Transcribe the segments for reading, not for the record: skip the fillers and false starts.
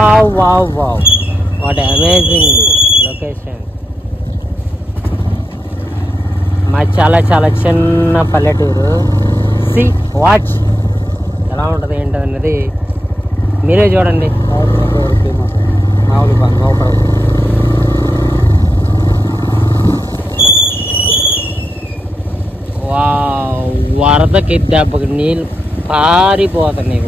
Wow wow wow, what amazing location. మా చాలా చాలా చిన్న పల్లెటూరు. సి వాచ్ ఎలా ఉంటుంది ఏంటది అన్నది మీరే చూడండి. వరదకి దెబ్బకి నీళ్ళు పారిపోతున్నాయి.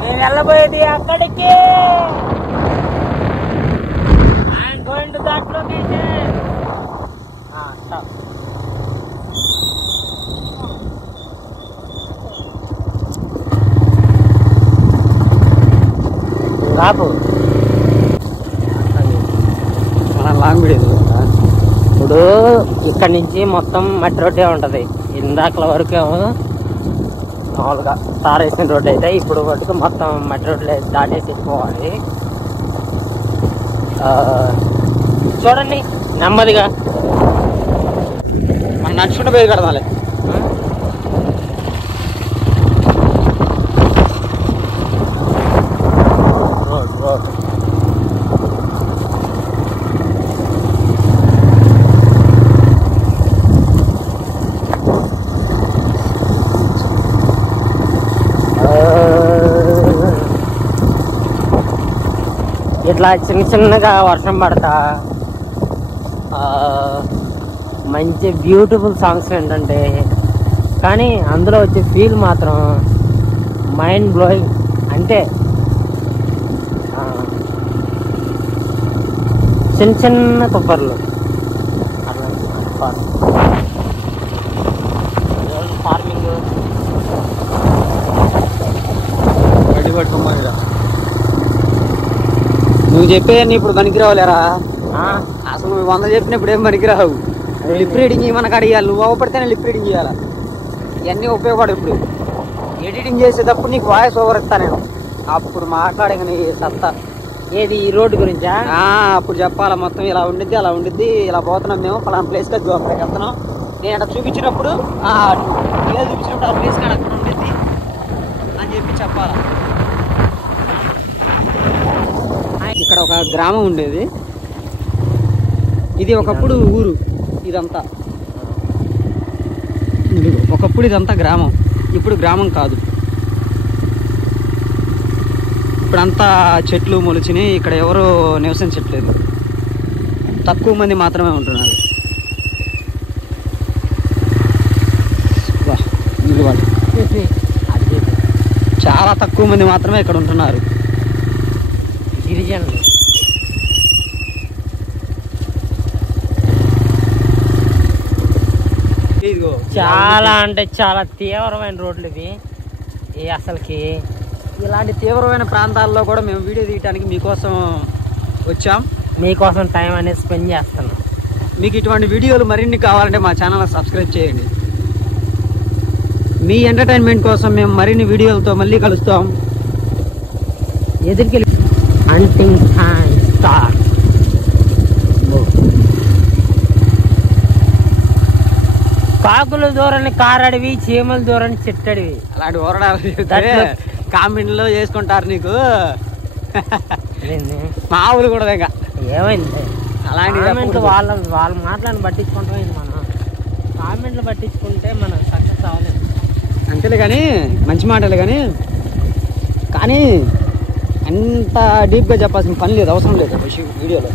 నేను వెళ్ళబోయేది అక్కడికి. I'm going to that location. రాబు లాంగ్ వీడియో. ఇప్పుడు ఇక్కడ నుంచి మొత్తం మట్టి రోడ్డే ఉంటది. ఇందాకల వరకు మామూలుగా తార్ వేసిన రోడ్డు అయితే ఇప్పుడు వరకు మొత్తం మట్టి రోడ్లు దాటేసి వెళ్ళిపోవాలి. చూడండి నెమ్మదిగా మనం నడుచుకుంటూ పోయి కడదాలి. రోడ్ రోడ్ ఇట్లా చిన్న చిన్నగా వర్షం పడతా మంచి బ్యూటిఫుల్ సాంగ్స్ ఏంటంటే, కానీ అందులో వచ్చే ఫీల్ మాత్రం మైండ్ బ్లోయింగ్. అంటే చిన్న చిన్న కొబ్బర్లు అట్లా ఫార్మింగ్ గడ్డి పట్టుకోమా. నువ్వు చెప్పేయని ఇప్పుడు పనికిరావులేరా. అసలు నువ్వు 100 చెప్పినప్పుడు ఏం పనికిరావు. లిప్ రీడింగ్ మనకు అడిగాలి. నువ్వు అవపడితేనే లిప్ రీడింగ్ చేయాలి. ఇవన్నీ ఉపయోగపడు. ఇప్పుడు ఎడిటింగ్ చేసేటప్పుడు నీకు వాయిస్ ఓవర్ ఇస్తా నేను. అప్పుడు మాట్లాడే నీ సత్తా ఏది ఈ రోడ్డు గురించా. అప్పుడు చెప్పాలా మొత్తం ఇలా ఉండిద్ది అలా ఉండిద్ది, ఇలా పోతున్నాం మేము ఫలానా ప్లేస్ కి అక్కడికి వెళ్తున్నాం. నేను అక్కడ చూపించినప్పుడు చూపించినప్పుడు ఆ ప్లేస్ కాడ అక్కడ ఉండిద్ది అని చెప్పి చెప్పాలా. ఇక్కడ ఒక గ్రామం ఉండేది. ఇది ఒకప్పుడు ఊరు. ఇదంతా ఒకప్పుడు ఇదంతా గ్రామం. ఇప్పుడు గ్రామం కాదు. ఇప్పుడంతా చెట్లు మొలిచినాయి. ఇక్కడ ఎవరు నివసించట్లేదు. తక్కువ మంది మాత్రమే ఉంటున్నారు. చాలా తక్కువ మంది మాత్రమే ఇక్కడ ఉంటున్నారు. గిరిజనులు. చాలా అంటే చాలా తీవ్రమైన రోడ్లు ఇవి. అసలుకి ఇలాంటి తీవ్రమైన ప్రాంతాల్లో కూడా మేము వీడియో తీయడానికి మీకోసం వచ్చాం. మీకోసం టైం అనేది స్పెండ్ చేస్తున్నాం. మీకు ఇటువంటి వీడియోలు మరిన్ని కావాలంటే మా ఛానల్ సబ్స్క్రైబ్ చేయండి. మీ ఎంటర్టైన్మెంట్ కోసం మేము మరిన్ని వీడియోలతో మళ్ళీ కలుస్తాం. ఎదురుకెళ్ళి హంటింగ్ టైం స్టార్ట్. కాకుల దూరాన్ని కారడివి, చీమల దూరాన్ని చెట్టడివి. అలాంటి ఓరడాలు కామెంట్లో చేసుకుంటారు నీకు. మామూలు కూడా ఇంకా ఏమైంది అలాంటి వాళ్ళ మాటలను పట్టించుకుంటాం. మనం కామెంట్లు పట్టించుకుంటే మనం సక్సెస్ అవ్వలేదు. అంతేలే కానీ మంచి మాటలే కానీ అంత డీప్గా చెప్పాల్సిన పని లేదు, అవసరం లేదు వీడియోలో.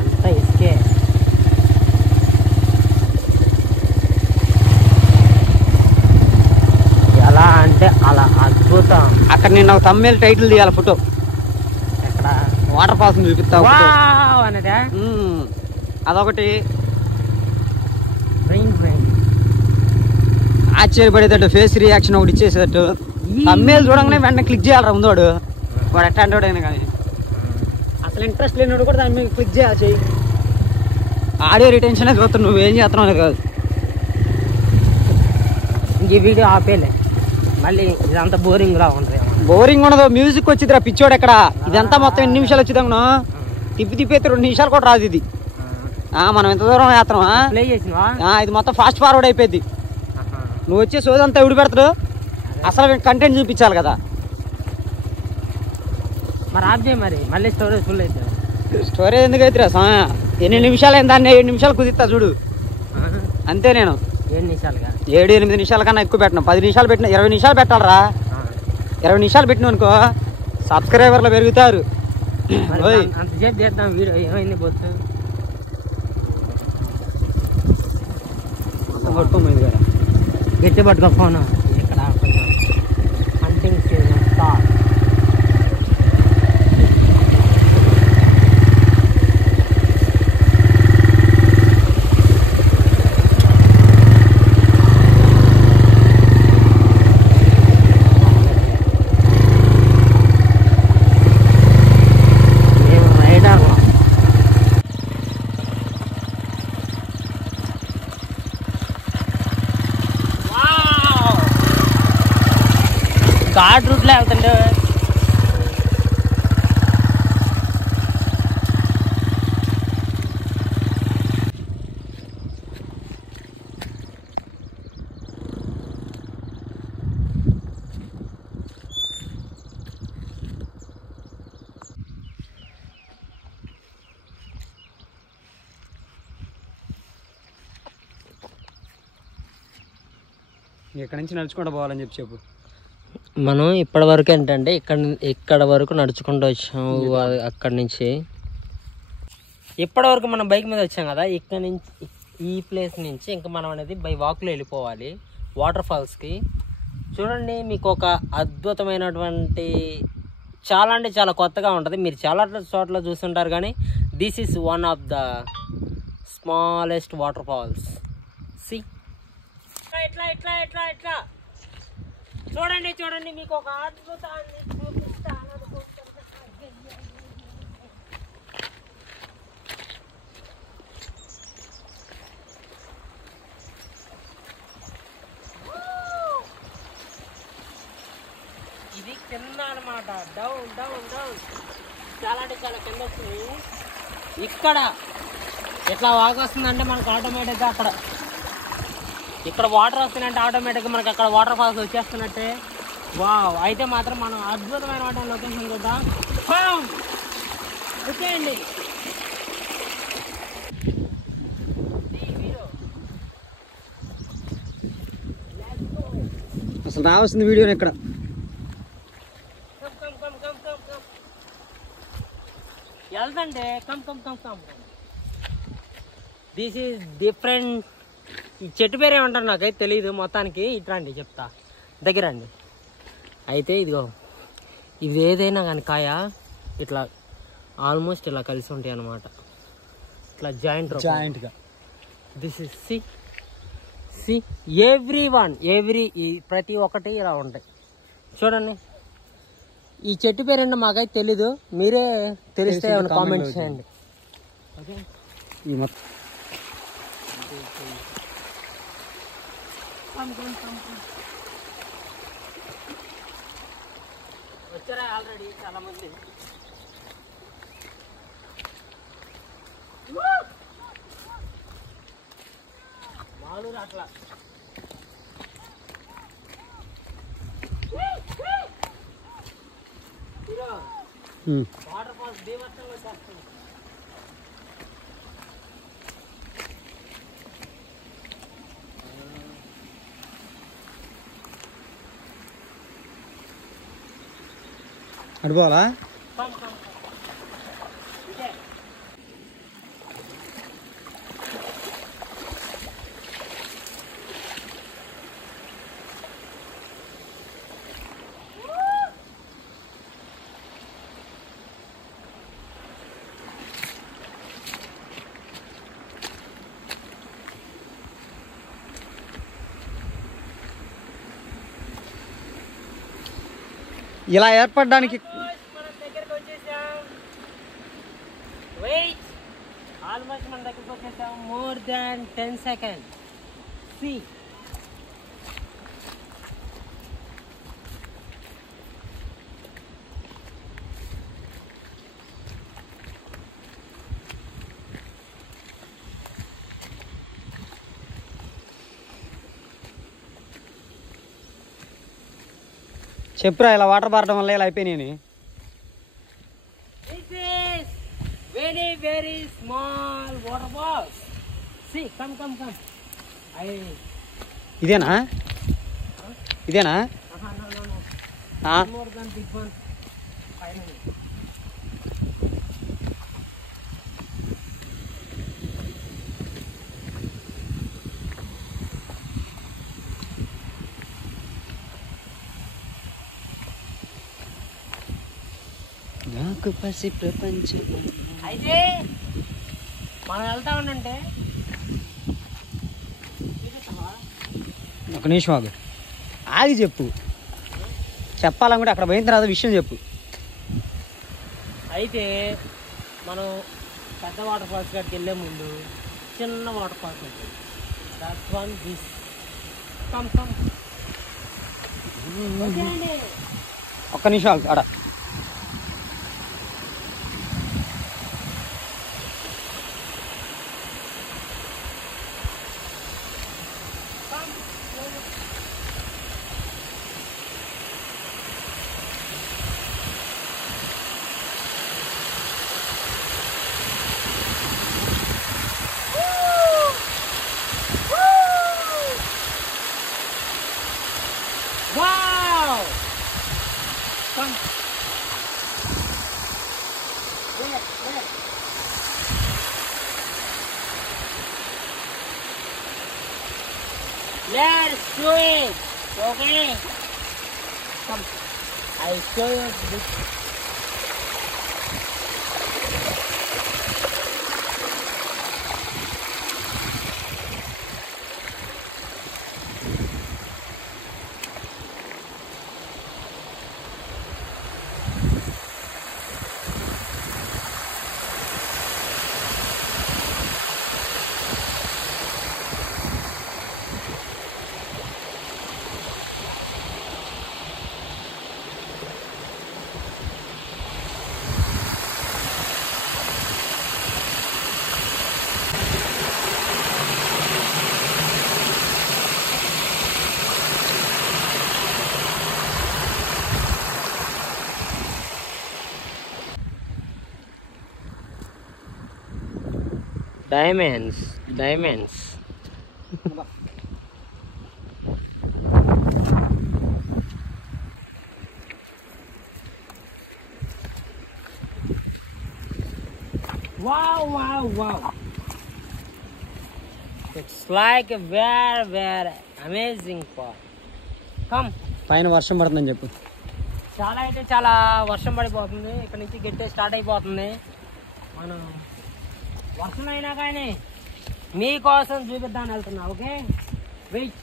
అంతా ఇసుకే. ఎలా అంటే అలా అద్భుతం. అక్కడ నేను ఒక తమ్మేలు టైటిల్ తీయాలి ఫోటో. ఎక్కడ వాటర్ ఫాల్స్ చూపిస్తావు అనేదా. అదొకటి ఆశ్చర్యపడేటట్టు ఫేస్ రియాక్షన్ ఒకటి ఇచ్చేసేటట్టు. తమ్మేలు చూడంగానే వెంటనే క్లిక్ చేయాలరా ముందోడు. వాడు ఎట్లా అంటాడైనా కానీ అసలు ఇంట్రెస్ట్ లేనివాడు కూడా దాని మీద క్లిక్ చేయాలి చెయ్యి. ఆడియో రిటెన్షన్ చూస్తాను, నువ్వేం చేస్తున్నావు అనేది కాదు. ఈ వీడియో ఆపేలే, మళ్ళీ ఇదంతా బోరింగ్ లా ఉంటుంది. బోరింగ్ ఉండదు, మ్యూజిక్ వచ్చిందిరా పిచ్చోడు ఎక్కడ. ఇదంతా మొత్తం ఎన్ని నిమిషాలు వచ్చిందాను తిప్పి అయితే 2 నిమిషాలు కూడా రాదు ఇది. మనం ఎంత దూరం వేస్తామా ప్లే చేసినవా? ఇది మొత్తం ఫాస్ట్ ఫార్వర్డ్ అయిపోయింది. నువ్వు వచ్చే సోదంతా ఎవడు పెడతాడు, అసలు కంటెంట్ చూపించాలి కదా. మరి ఆప్ చేయి, మరి మళ్ళీ స్టోరేజ్ ఫుల్ అవుతుంది. స్టోరేజ్ ఎందుకు అవుతురా సమయ? 8 నిమిషాలు అయింది, దాన్ని 7 నిమిషాలు కుదిస్తా చూడు అంతే. నేను 7 నిమిషాలుగా 7-8 నిమిషాల కన్నా ఎక్కువ పెట్టను. 10 నిమిషాలు పెట్టిన 20 నిమిషాలు పెట్టాలరా. 20 నిమిషాలు పెట్టిన అనుకో సబ్స్క్రైబర్లు పెరుగుతారు. అంతసేపు చేద్దాం వీడియో, ఏమైంది బొచ్చు కొట్టుకోమైంది కదా. గట్టి పట్టుకో ఫోన్. ఇక్కడ హంటింగ్ సీజన్ స్టార్ట్. ఘాట్ రూట్లో వెళ్తుండే ఇక్కడ నుంచి నడుచుకుంటూ పోవాలని చెప్పు. మనం ఇప్పటి వరకు ఏంటంటే ఇక్కడ వరకు నడుచుకుంటూ వచ్చాము. అక్కడి నుంచి ఇప్పటి వరకు మనం బైక్ మీద వచ్చాం కదా. ఇక్కడ నుంచి ఈ ప్లేస్ నుంచి ఇంకా మనం అనేది బై వాక్లో వెళ్ళిపోవాలి వాటర్ ఫాల్స్కి. చూడండి, మీకు ఒక అద్భుతమైనటువంటి చాలా అంటే చాలా కొత్తగా ఉంటుంది. మీరు చాలా చోట్ల చూస్తుంటారు, కానీ this is one of the smallest waterfalls. See ఇట్లా ఇట్లా ఇట్లా ఇట్లా చూడండి చూడండి, మీకు ఒక అద్భుతాన్ని చూపిస్తాను అనుకుంటున్నా. ఇది కింద అనమాట, డౌన్ డౌన్ డౌన్, చాలా అంటే చాలా కింద వస్తుంది. ఇక్కడ ఎట్లా వాక్ వస్తుందంటే మనకు ఆటోమేటిక్గా అక్కడ ఇక్కడ వాటర్ వస్తుందంటే ఆటోమేటిక్గా మనకి అక్కడ వాటర్ ఫాల్స్ వచ్చేస్తున్నట్టే. వావ్, అయితే మాత్రం మనం అద్భుతమైన లొకేషన్ చూద్దాం. వచ్చేయండి. అసలు రావాల్సింది వీడియోని ఇక్కడ. వెళ్తంటే come come come come. This is different. ఈ చెట్టు పేరు ఏమంటారు నాకైతే తెలియదు మొత్తానికి. ఇట్రండి చెప్తా, దగ్గరండి. అయితే ఇదిగో, ఇది ఏదైనా కానీ కాయ ఇట్లా ఆల్మోస్ట్ ఇలా కలిసి ఉంటాయి అన్నమాట, ఇట్లా జాయింట్గా. దిస్ ఇస్ సి ప్రతి ఒక్కటి ఇలా ఉంటాయి. చూడండి, ఈ చెట్టు పేరేంటో మాకైతే తెలీదు, మీరే తెలిస్తే కామెంట్ చేయండి. ఓకే, ఈ మొత్తం వచ్చారా ఆల్రెడీ చాలా మంది. మామూలు అట్లా వాటర్ ఫాల్స్ బీభత్సంగా వచ్చేస్తుంది. అడుకోవాలా? ఇలా ఏర్పడడానికి seconds. See. చెప్పురా ఇలా వాటర్ పారడం వల్ల ఇలా అయిపోయినాయి. This is very very small waterfall. See, come. ఇదేనా? ఇదేనా? No. More than big one. Finally. నాకు పసి ప్రపంచం. అయితే మనం వెళ్తా ఉండంటే ఒక నిమిషం ఆగి చెప్పు. చెప్పాలనుకుంటే అక్కడ పోయిన తర్వాత విషయం చెప్పు. అయితే మనం పెద్ద వాటర్ ఫాల్స్ కాడికి వెళ్ళే ముందు చిన్న వాటర్ ఫాల్స్ ఉంటుంది. That's one this. కమ్ ఒక్క నిమిషం ఆడ. Wow! Come. There. Let's do it. Okay. Come. I'll show you this. Diamonds. Wow. It's like a very amazing part. Come. పైన వర్షం పడుతుందని చెప్పు. చాలా అయితే చాలా వర్షం పడిపోతుంది. ఇక్కడ నుంచి గట్టే స్టార్ట్ అయిపోతుంది. మనం వర్షం అయినా కానీ మీకోసం చూపిద్దామని వెళ్తున్నా. Okay, wait.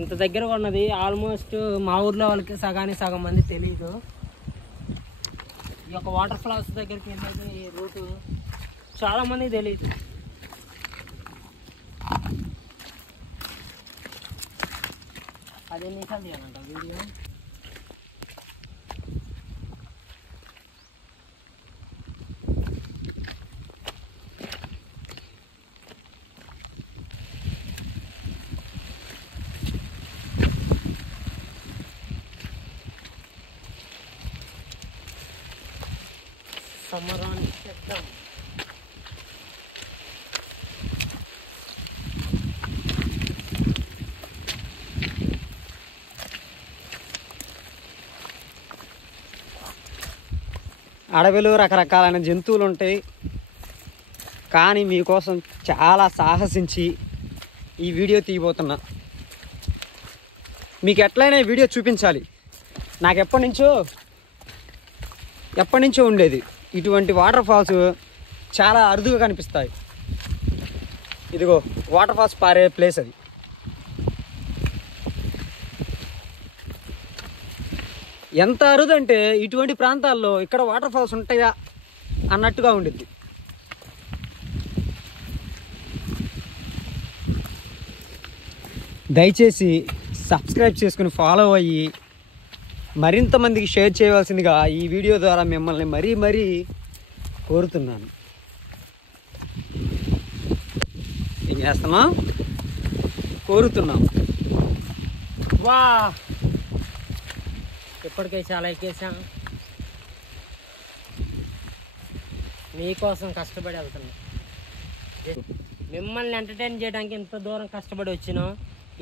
ఇంత దగ్గరగా ఉన్నది. ఆల్మోస్ట్ మా ఊర్లో వాళ్ళకి సగానికి సగం మంది తెలీదు. ఈ యొక్క వాటర్ ఫాల్స్ దగ్గరికి వెళ్ళేది ఈ రూటు చాలా మంది తెలియదు. అదే నిమిషాలు తీయాలంట వీడియో. సమరాన్ని చేద్దాం. అడవిలో రకరకాలైన జంతువులు ఉంటాయి, కానీ మీకోసం చాలా సాహసించి ఈ వీడియో తీయబోతున్నా. మీకు ఎట్లయినా ఈ వీడియో చూపించాలి. నాకు ఎప్పటి నుంచో ఉండేది ఇటువంటి వాటర్ ఫాల్స్ చాలా అరుదుగా కనిపిస్తాయి. ఇదిగో వాటర్ ఫాల్స్ పారే ప్లేస్ అది. ఎంత అరుదంటే ఇటువంటి ప్రాంతాల్లో ఇక్కడ వాటర్ ఫాల్స్ ఉంటాయా అన్నట్టుగా ఉండిద్ది. దయచేసి సబ్స్క్రైబ్ చేసుకుని ఫాలో అయ్యి మరింత మందికి షేర్ చేయవలసిందిగా ఈ వీడియో ద్వారా మిమ్మల్ని మరీ కోరుతున్నాను. ఏం చేస్తున్నాం? కోరుతున్నాం. వా ఇప్పటికే చాలా ఎక్కేసాం. మీకోసం కష్టపడి వెళ్తున్నాం. మిమ్మల్ని ఎంటర్టైన్ చేయడానికి ఇంత దూరం కష్టపడి వచ్చినాం.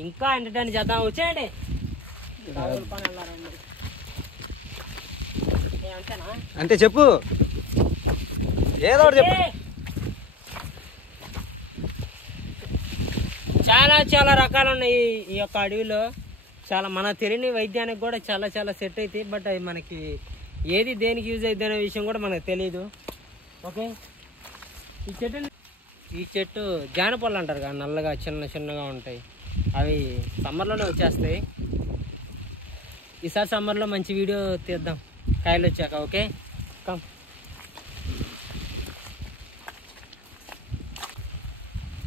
ఇంకా ఎంటర్టైన్ చేద్దాం. వచ్చేయండి. అంతేనా? అంతే చెప్పు, ఏదో ఒకటి చెప్పు. చాలా చాలా రకాలు ఉన్నాయి ఈ యొక్క అడవిలో. చాలా మన తెలియని వైద్యానికి కూడా చాలా చాలా సెట్ అవుతాయి. బట్ అది మనకి ఏది దేనికి యూజ్ అవుతుంది అనే విషయం కూడా మనకు తెలియదు. ఓకే, ఈ చెట్టు జానపళ్ళు అంటారు కదా, నల్లగా చిన్నగా ఉంటాయి. అవి సమ్మర్లోనే వచ్చేస్తాయి. ఈసారి సమ్మర్లో మంచి వీడియో తీద్దాం కాయలు వచ్చాక. Okay, come.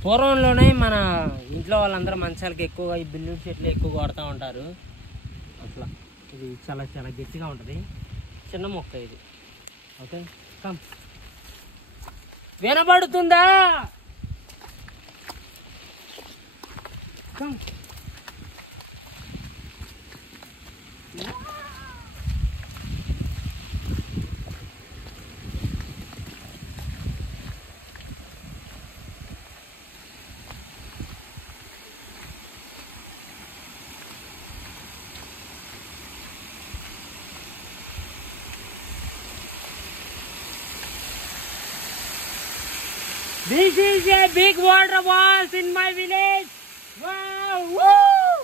పూర్వంలోనే మన ఇంట్లో వాళ్ళందరూ మంచాలకి ఎక్కువగా ఈ బిల్లు చెట్లు ఎక్కువగా వాడుతూ ఉంటారు. అట్లా ఇది చాలా చాలా గట్టిగా ఉంటుంది. చిన్న మొక్క ఇది. Okay, come. వినబడుతుందా? Come. This is a big waterfalls in my village. Wow! Woo!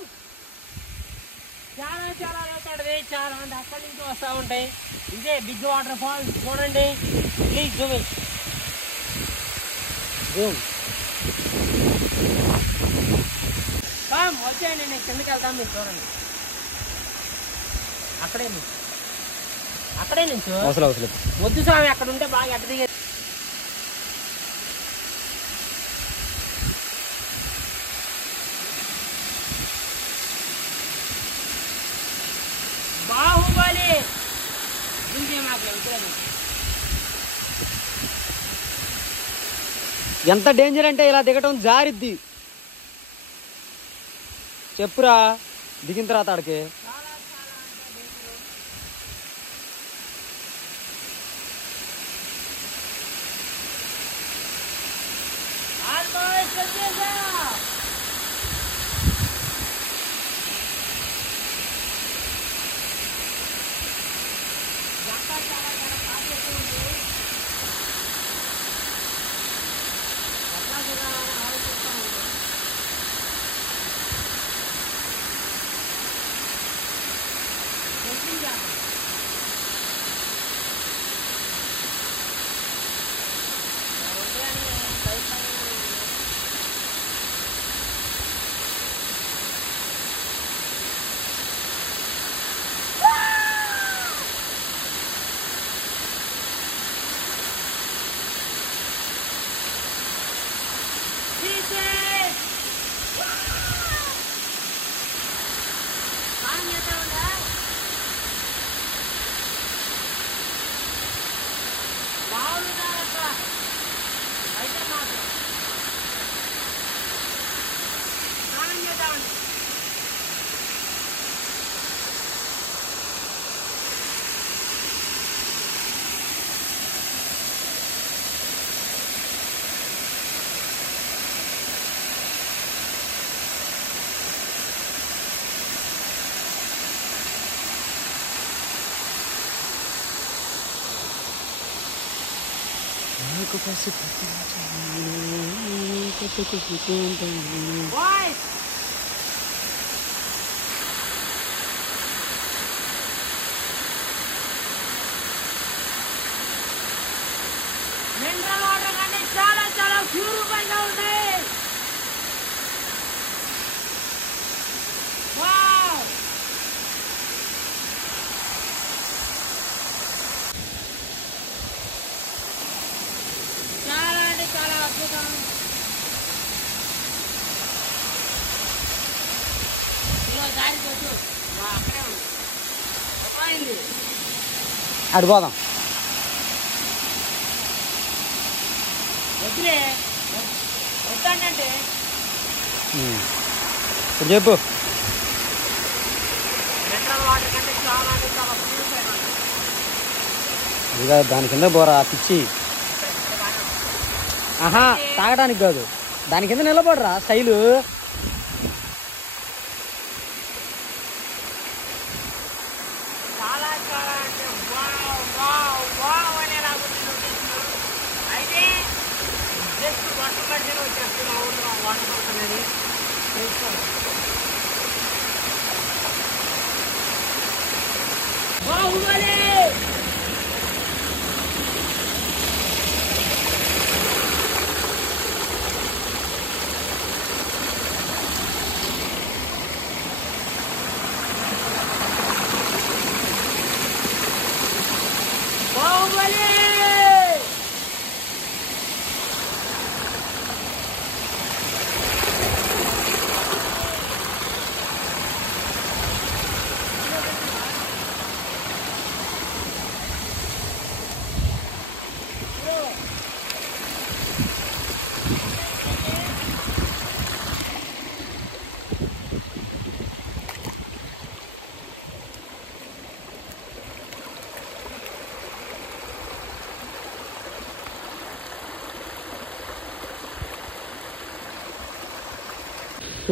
చాలా చాలా లోతుంటది. చాలా మంది అక్కడి నుంచి వస్తూ ఉంటాయి. ఇదే బిగ్ వాటర్ ఫాల్స్. చూడండి, ప్లీజ్ జూమ్ ఇట్. జూమ్. వచ్చేయండి, నేను కిందకి వెళ్తాను. మీరు చూడండి. అక్కడే నుంచి వద్దు స్వామి, అక్కడ ఉంటే బాగా ఎట్ట దిగే. బాహుబలి ఎంత డేంజర్ అంటే ఇలా దిగటం జారిద్ది. చెప్పురా దిగిన తర్వాత ఆడికి. మినరల్ వాటర్ అడిపోదాం. ఇప్పుడు చెప్పు. ఇక దాని కింద పోరా పిచ్చి. ఆహా తాగడానికి కాదు, దాని కింద నిలబడరా స్టైలు.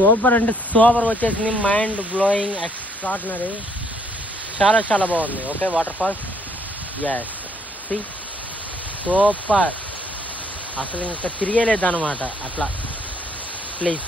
సూపర్ అంటే సూపర్ వచ్చేసింది. మైండ్ బ్లోయింగ్, ఎక్స్ట్రాడినరీ, చాలా చాలా బాగుంది. Okay waterfalls, yes super. అసలు ఇంకా తిరిగేలేదు అనమాట అట్లా. Please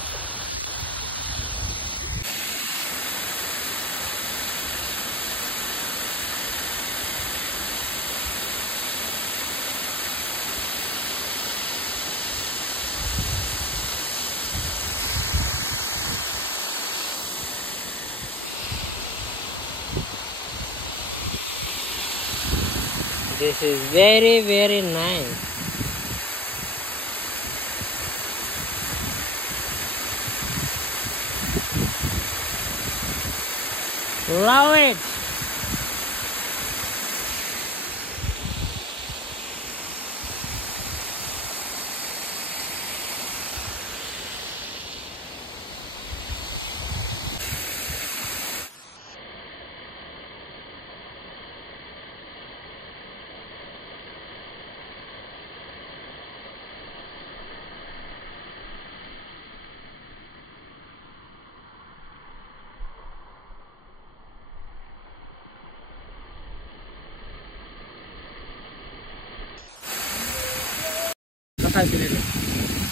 this is very very nice. Love it. Gracias.